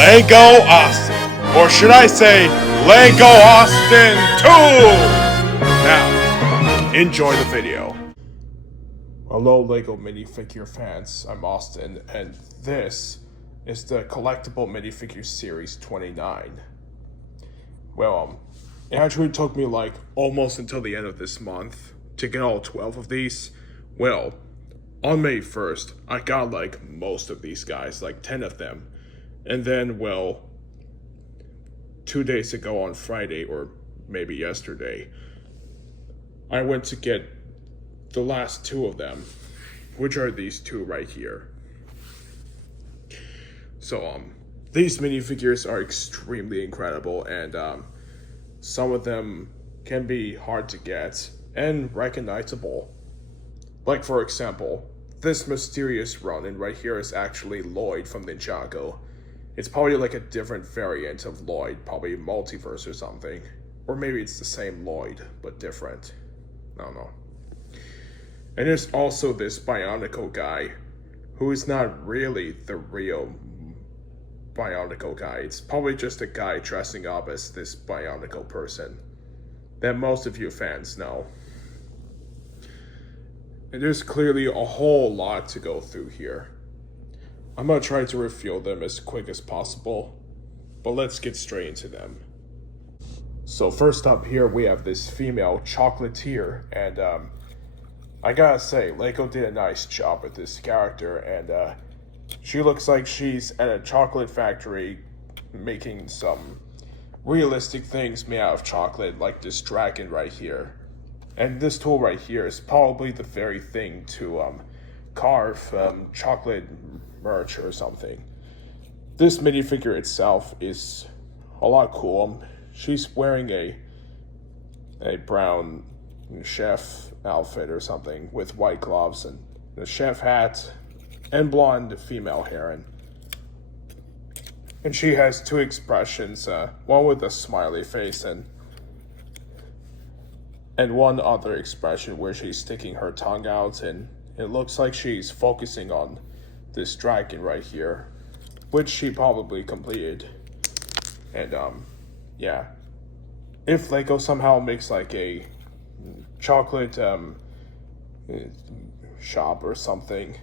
Lego Austin. Or should I say, Lego Austin 2! Now, enjoy the video. Hello Lego minifigure fans, I'm Austin, and this is the Collectable Minifigure Series 29. Well, it actually took me like almost until the end of this month to get all 12 of these. Well, on May 1st, I got like most of these guys, like 10 of them. And then, well, 2 days ago on Friday, or maybe yesterday, I went to get the last 2 of them, which are these 2 right here. So, these minifigures are extremely incredible, and some of them can be hard to get and recognizable. Like, for example, this mysterious Ronin right here is actually Lloyd from Ninjago. It's probably like a different variant of Lloyd, probably multiverse or something. Or maybe it's the same Lloyd, but different. I don't know. And there's also this Bionicle guy, who is not really the real Bionicle guy. It's probably just a guy dressing up as this Bionicle person that most of you fans know. And there's clearly a whole lot to go through here. I'm gonna try to reveal them as quick as possible, but let's get straight into them. So first up here we have this female chocolatier, and I gotta say, Lego did a nice job with this character, and she looks like she's at a chocolate factory making some realistic things made out of chocolate, like this dragon right here. And this tool right here is probably the very thing to carve chocolate merch or something. This minifigure itself is a lot cool. She's wearing a brown chef outfit or something with white gloves and a chef hat and blonde female hair, and she has 2 expressions, one with a smiley face and one other expression where she's sticking her tongue out, and it looks like she's focusing on this dragon right here, which she probably completed. And yeah, if Lego somehow makes like a chocolate shop or something,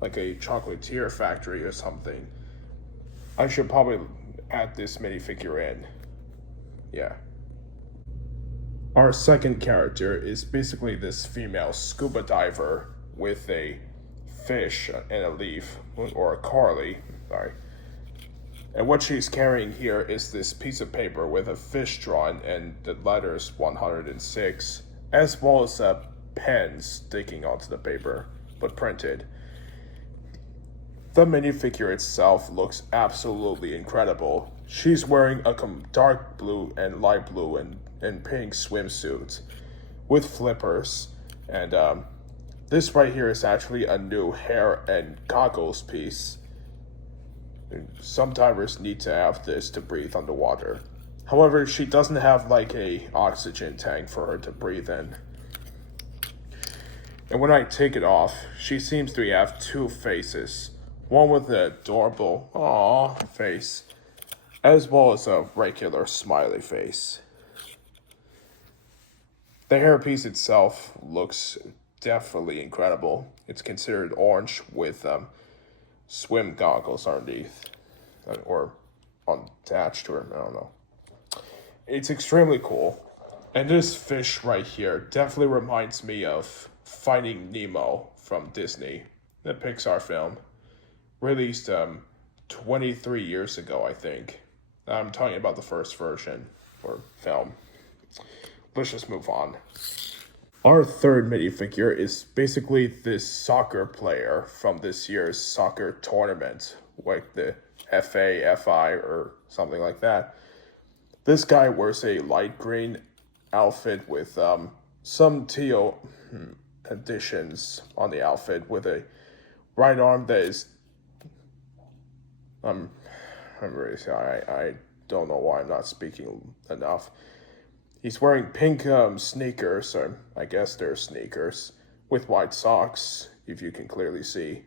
like a chocolatier factory or something, I should probably add this minifigure in. Yeah. Our second character is basically this female scuba diver with a fish and a leaf, or a Carly, sorry. And what she's carrying here is this piece of paper with a fish drawn and the letters 106, as well as a pen sticking onto the paper, but printed. The minifigure itself looks absolutely incredible. She's wearing a dark blue and light blue and pink swimsuit with flippers, and this right here is actually a new hair and goggles piece. Some divers need to have this to breathe underwater. However, she doesn't have like a oxygen tank for her to breathe in. And when I take it off, she seems to have 2 faces. One with an adorable aww face, as well as a regular smiley face. The hairpiece itself looks definitely incredible. It's considered orange with swim goggles underneath, or attached to her, I don't know. It's extremely cool. And this fish right here definitely reminds me of Finding Nemo from Disney, the Pixar film, released 23 years ago, I think. I'm talking about the first version, or film. Let's just move on. Our third minifigure is basically this soccer player from this year's soccer tournament, like the FA, FI, or something like that. This guy wears a light green outfit with some teal additions on the outfit, with a right arm that is I'm really sorry, I don't know why I'm not speaking enough. He's wearing pink sneakers, or I guess they're sneakers, with white socks, if you can clearly see.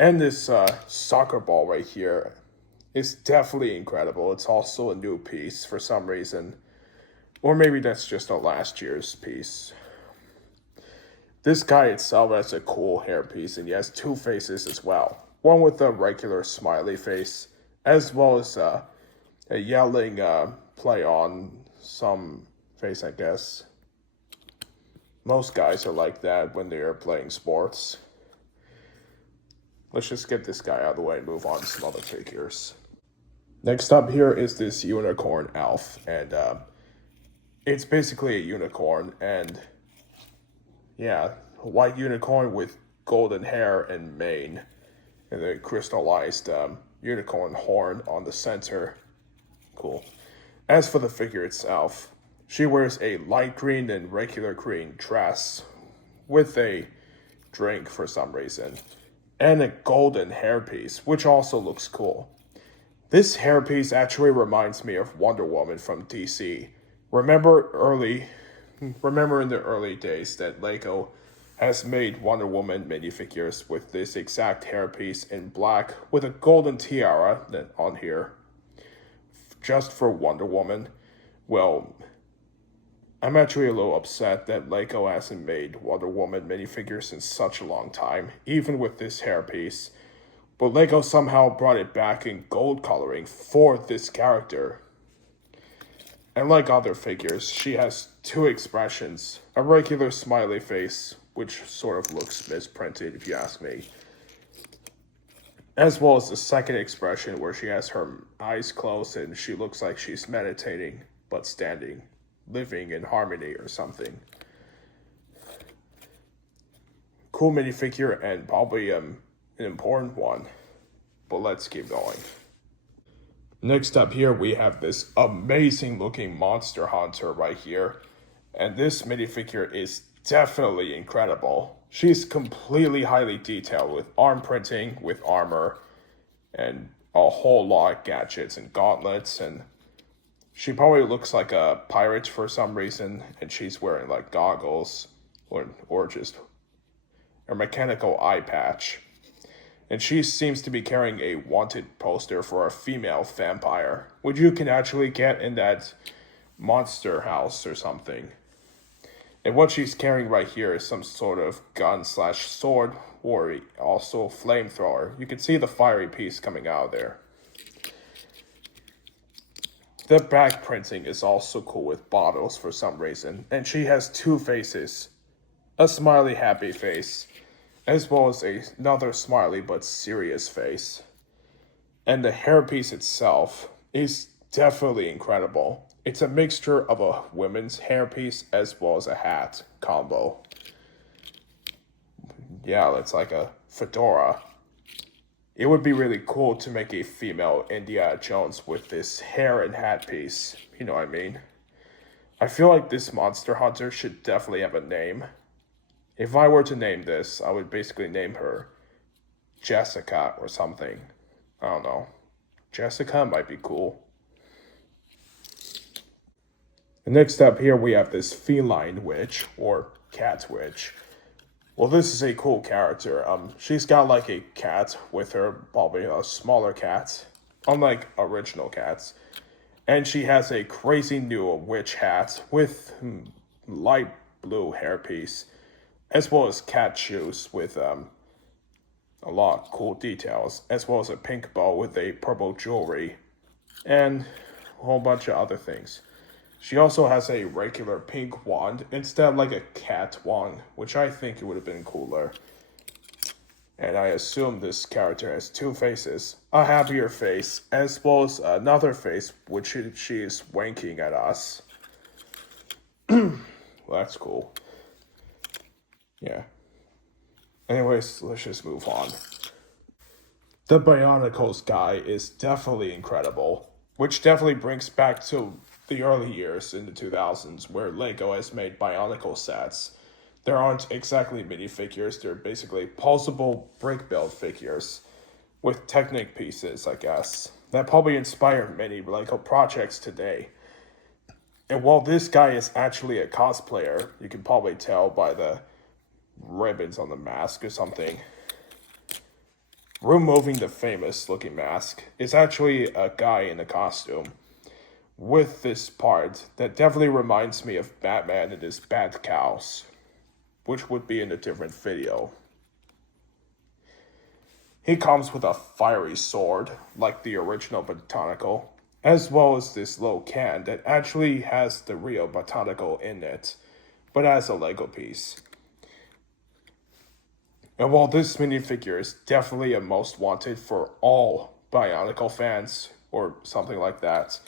And this soccer ball right here is definitely incredible. It's also a new piece for some reason. Or maybe that's just a last year's piece. This guy itself has a cool hairpiece, and he has two faces as well. One with a regular smiley face, as well as a yelling play on some face, I guess. Most guys are like that when they are playing sports. Let's just get this guy out of the way and move on to some other figures. Next up here is this unicorn elf, and it's basically a unicorn, and yeah, a white unicorn with golden hair and mane, and a crystallized unicorn horn on the center. Cool. As for the figure itself, she wears a light green and regular green dress with a drink for some reason, and a golden hairpiece, which also looks cool. This hairpiece actually reminds me of Wonder Woman from DC. Remember in the early days that Lego has made Wonder Woman minifigures with this exact hairpiece in black with a golden tiara on here, just for Wonder Woman. Well, I'm actually a little upset that Lego hasn't made Wonder Woman minifigures in such a long time, even with this hairpiece. But Lego somehow brought it back in gold coloring for this character. And like other figures, she has two expressions. A regular smiley face, which sort of looks misprinted if you ask me. As well as the second expression where she has her eyes closed and she looks like she's meditating, but standing, living in harmony or something. Cool minifigure and probably an important one. But let's keep going. Next up here, we have this amazing looking Monster Hunter right here. And this minifigure is definitely incredible. She's completely highly detailed with arm printing, with armor, and a whole lot of gadgets and gauntlets. And she probably looks like a pirate for some reason. And she's wearing like goggles or just a mechanical eye patch. And she seems to be carrying a wanted poster for a female vampire, which you can actually get in that monster house or something. And what she's carrying right here is some sort of gun/sword or also flamethrower. You can see the fiery piece coming out of there. The back printing is also cool with bottles for some reason. And she has two faces. A smiley happy face, as well as another smiley but serious face. And the hairpiece itself is definitely incredible. It's a mixture of a women's hairpiece as well as a hat combo. Yeah, it's like a fedora. It would be really cool to make a female Indiana Jones with this hair and hat piece. You know what I mean? I feel like this Monster Hunter should definitely have a name. If I were to name this, I would basically name her Jessica or something. I don't know. Jessica might be cool. And next up here we have this feline witch or cat witch. Well, this is a cool character. She's got like a cat with her, probably a smaller cat, unlike original cats. And she has a crazy new witch hat with light blue hairpiece, as well as cat shoes with a lot of cool details, as well as a pink bow with a purple jewelry, and a whole bunch of other things. She also has a regular pink wand instead of like a cat wand, which I think it would have been cooler. And I assume this character has two faces, a happier face, as well as another face, which she is winking at us. Well, that's cool. Yeah. Anyways, let's just move on. The Bionicles guy is definitely incredible, which definitely brings back to the early years in the 2000s where Lego has made Bionicle sets. There aren't exactly minifigures, they're basically pulsable brick build figures with Technic pieces, I guess, that probably inspired many Lego projects today. And while this guy is actually a cosplayer, you can probably tell by the ribbons on the mask or something. removing the famous looking mask, is actually a guy in a costume with this part that definitely reminds me of Batman and his bat cows, which would be in a different video. He comes with a fiery sword, like the original Botanical, as well as this little can that actually has the real Botanical in it, but as a Lego piece. And while this minifigure is definitely a most wanted for all Bionicle fans, or something like that,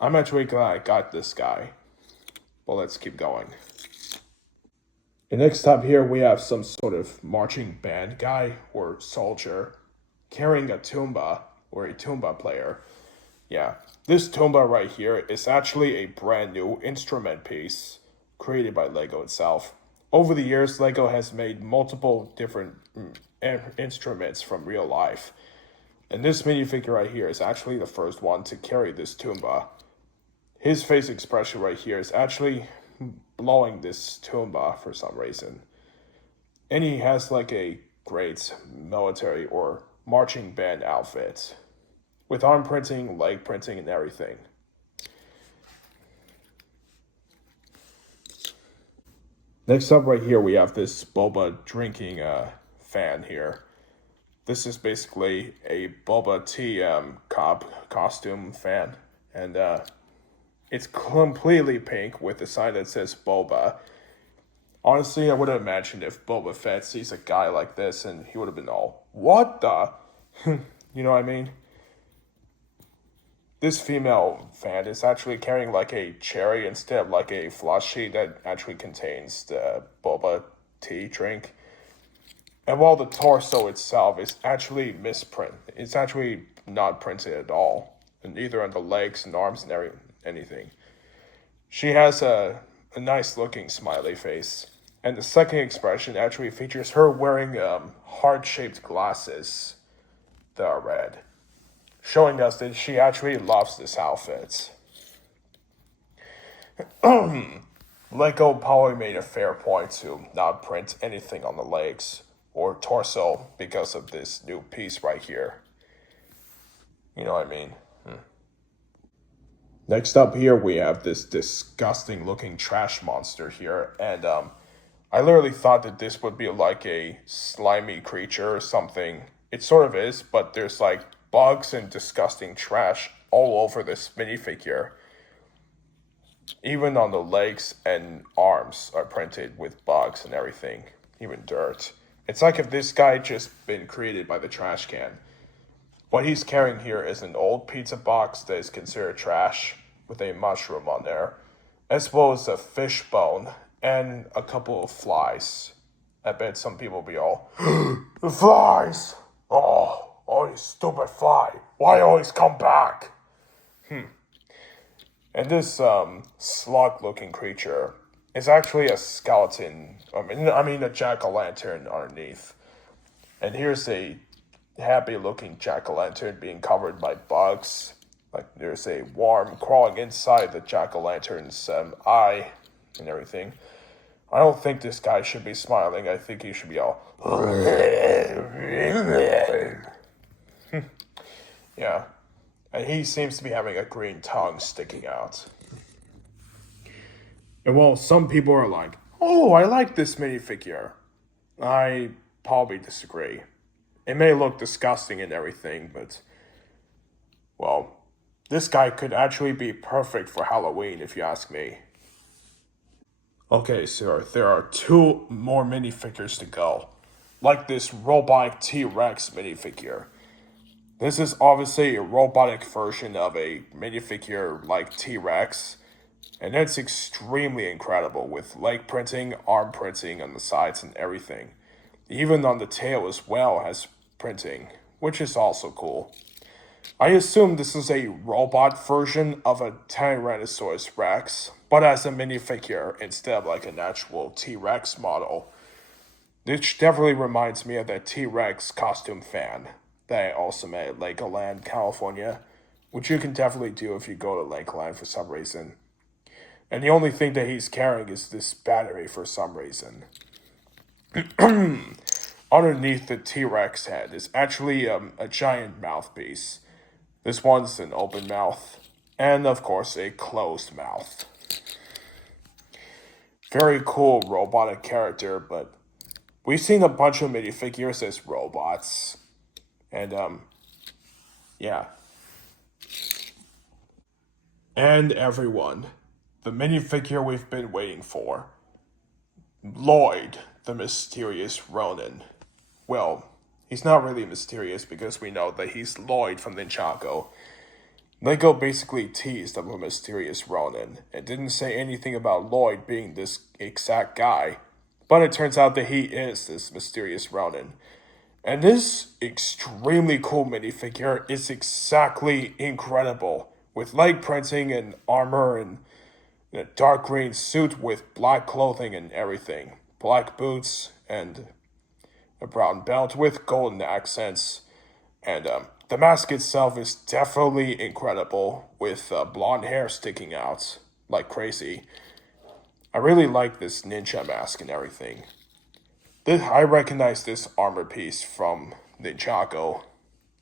I'm actually glad I got this guy. Well, let's keep going. And next up here we have some sort of marching band guy or soldier carrying a tuba or a tuba player. Yeah, this tuba right here is actually a brand new instrument piece created by Lego itself. Over the years, Lego has made multiple different instruments from real life. And this minifigure right here is actually the first one to carry this tuba. His face expression right here is actually blowing this tuba for some reason. And he has like a great military or marching band outfit with arm printing, leg printing, and everything. Next up right here we have this boba drinking fan here. This is basically a boba tea cop costume fan, and it's completely pink with a sign that says boba. Honestly, I would have imagined if Boba Fett sees a guy like this and he would have been all, what the? You know what I mean? This female fan is actually carrying like a cherry instead of like a slushie that actually contains the boba tea drink. And while the torso itself is actually misprint, it's actually not printed at all, and either on the legs and arms and anything. She has a nice looking smiley face. And the second expression actually features her wearing heart-shaped glasses that are red, showing us that she actually loves this outfit. Lego probably made a fair point to not print anything on the legs or torso because of this new piece right here. You know what I mean? Next up here we have this disgusting looking trash monster here, and I literally thought that this would be like a slimy creature or something. It sort of is, but there's like bugs and disgusting trash all over this minifigure. Even on the legs and arms are printed with bugs and everything, even dirt. It's like if this guy just been created by the trash can. What he's carrying here is an old pizza box that is considered trash with a mushroom on there, as well as a fish bone and a couple of flies. I bet some people will be all, the flies! Oh, you stupid fly. Why always come back? And this slug-looking creature is actually a skeleton. I mean a jack-o'-lantern underneath. And here's a happy-looking jack-o'-lantern being covered by bugs. Like there's a worm crawling inside the jack-o'-lantern's eye and everything. I don't think this guy should be smiling. I think he should be all... Yeah. And he seems to be having a green tongue sticking out. And well, some people are like, oh, I like this minifigure. I probably disagree. It may look disgusting and everything, but... well, this guy could actually be perfect for Halloween, if you ask me. Okay, so there are 2 more minifigures to go. Like this robotic T-Rex minifigure. This is obviously a robotic version of a minifigure like T-Rex. And it's extremely incredible with leg printing, arm printing on the sides and everything. Even on the tail as well has printing, which is also cool. I assume this is a robot version of a Tyrannosaurus Rex, but as a minifigure instead of like an actual T-Rex model. Which definitely reminds me of that T-Rex costume fan that I also met at Legoland, California, which you can definitely do if you go to Legoland for some reason. And the only thing that he's carrying is this battery for some reason. underneath the T-Rex head is actually a giant mouthpiece. This one's an open mouth, and of course a closed mouth. Very cool robotic character, but we've seen a bunch of minifigures as robots. And, yeah. And everyone, the minifigure we've been waiting for. Lloyd, the mysterious Ronin. Well, he's not really mysterious because we know that he's Lloyd from Ninjago. Lego basically teased of a mysterious Ronin and didn't say anything about Lloyd being this exact guy, but it turns out that he is this mysterious Ronin. And this extremely cool minifigure is exactly incredible, with leg printing and armor and a dark green suit with black clothing and everything, black boots and a brown belt with golden accents, and the mask itself is definitely incredible, with blonde hair sticking out like crazy. I really like this ninja mask and everything. I recognize this armor piece from Ninjago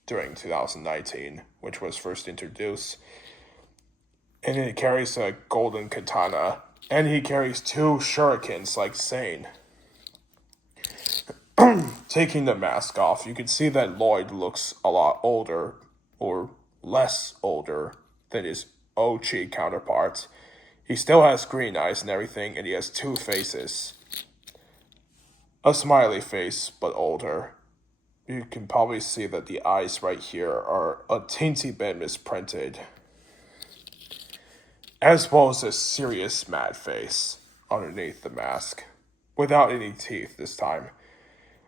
during 2019, which was first introduced. And it carries a golden katana, and he carries 2 shurikens like Zane. Taking the mask off, you can see that Lloyd looks a lot older, or less older, than his OG counterpart. He still has green eyes and everything, and he has 2 faces. A smiley face, but older. You can probably see that the eyes right here are a teensy bit misprinted. As well as a serious mad face underneath the mask, without any teeth this time.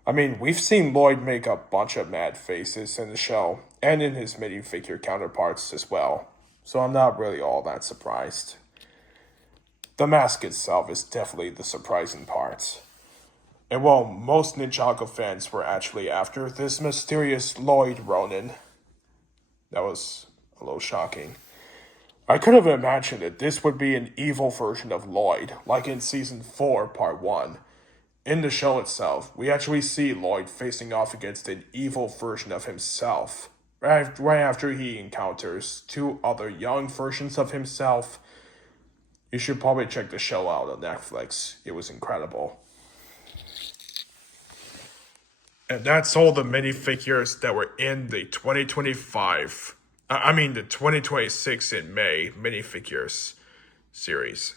I mean, we've seen Lloyd make a bunch of mad faces in the show, and in his minifigure counterparts as well, so I'm not really all that surprised. The mask itself is definitely the surprising part. And while most Ninjago fans were actually after this mysterious Lloyd Ronin, that was a little shocking. I could have imagined that this would be an evil version of Lloyd, like in Season 4, Part 1. In the show itself, we actually see Lloyd facing off against an evil version of himself, right after he encounters 2 other young versions of himself. You should probably check the show out on Netflix. It was incredible. And that's all the minifigures that were in the 2026 in May minifigures series.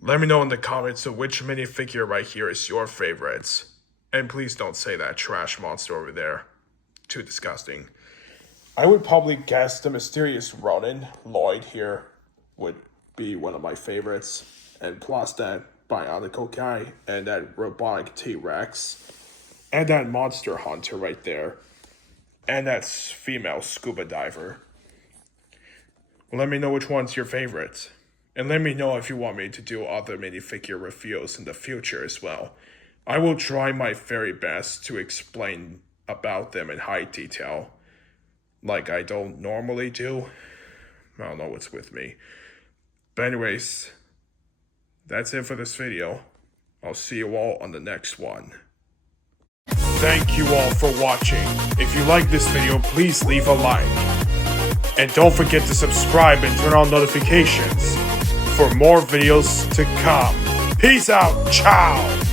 Let me know in the comments of which minifigure right here is your favorite. And please don't say that trash monster over there. Too disgusting. I would probably guess the mysterious Ronin, Lloyd here, would be one of my favorites. And plus that Bionicle guy, and that robotic T-Rex, and that monster hunter right there, and that female scuba diver. Let me know which one's your favorite. And let me know if you want me to do other minifigure reviews in the future as well. I will try my very best to explain about them in high detail, like I don't normally do. I don't know what's with me. But anyways, that's it for this video. I'll see you all on the next one. Thank you all for watching. If you like this video, please leave a like. And don't forget to subscribe and turn on notifications for more videos to come. Peace out. Ciao.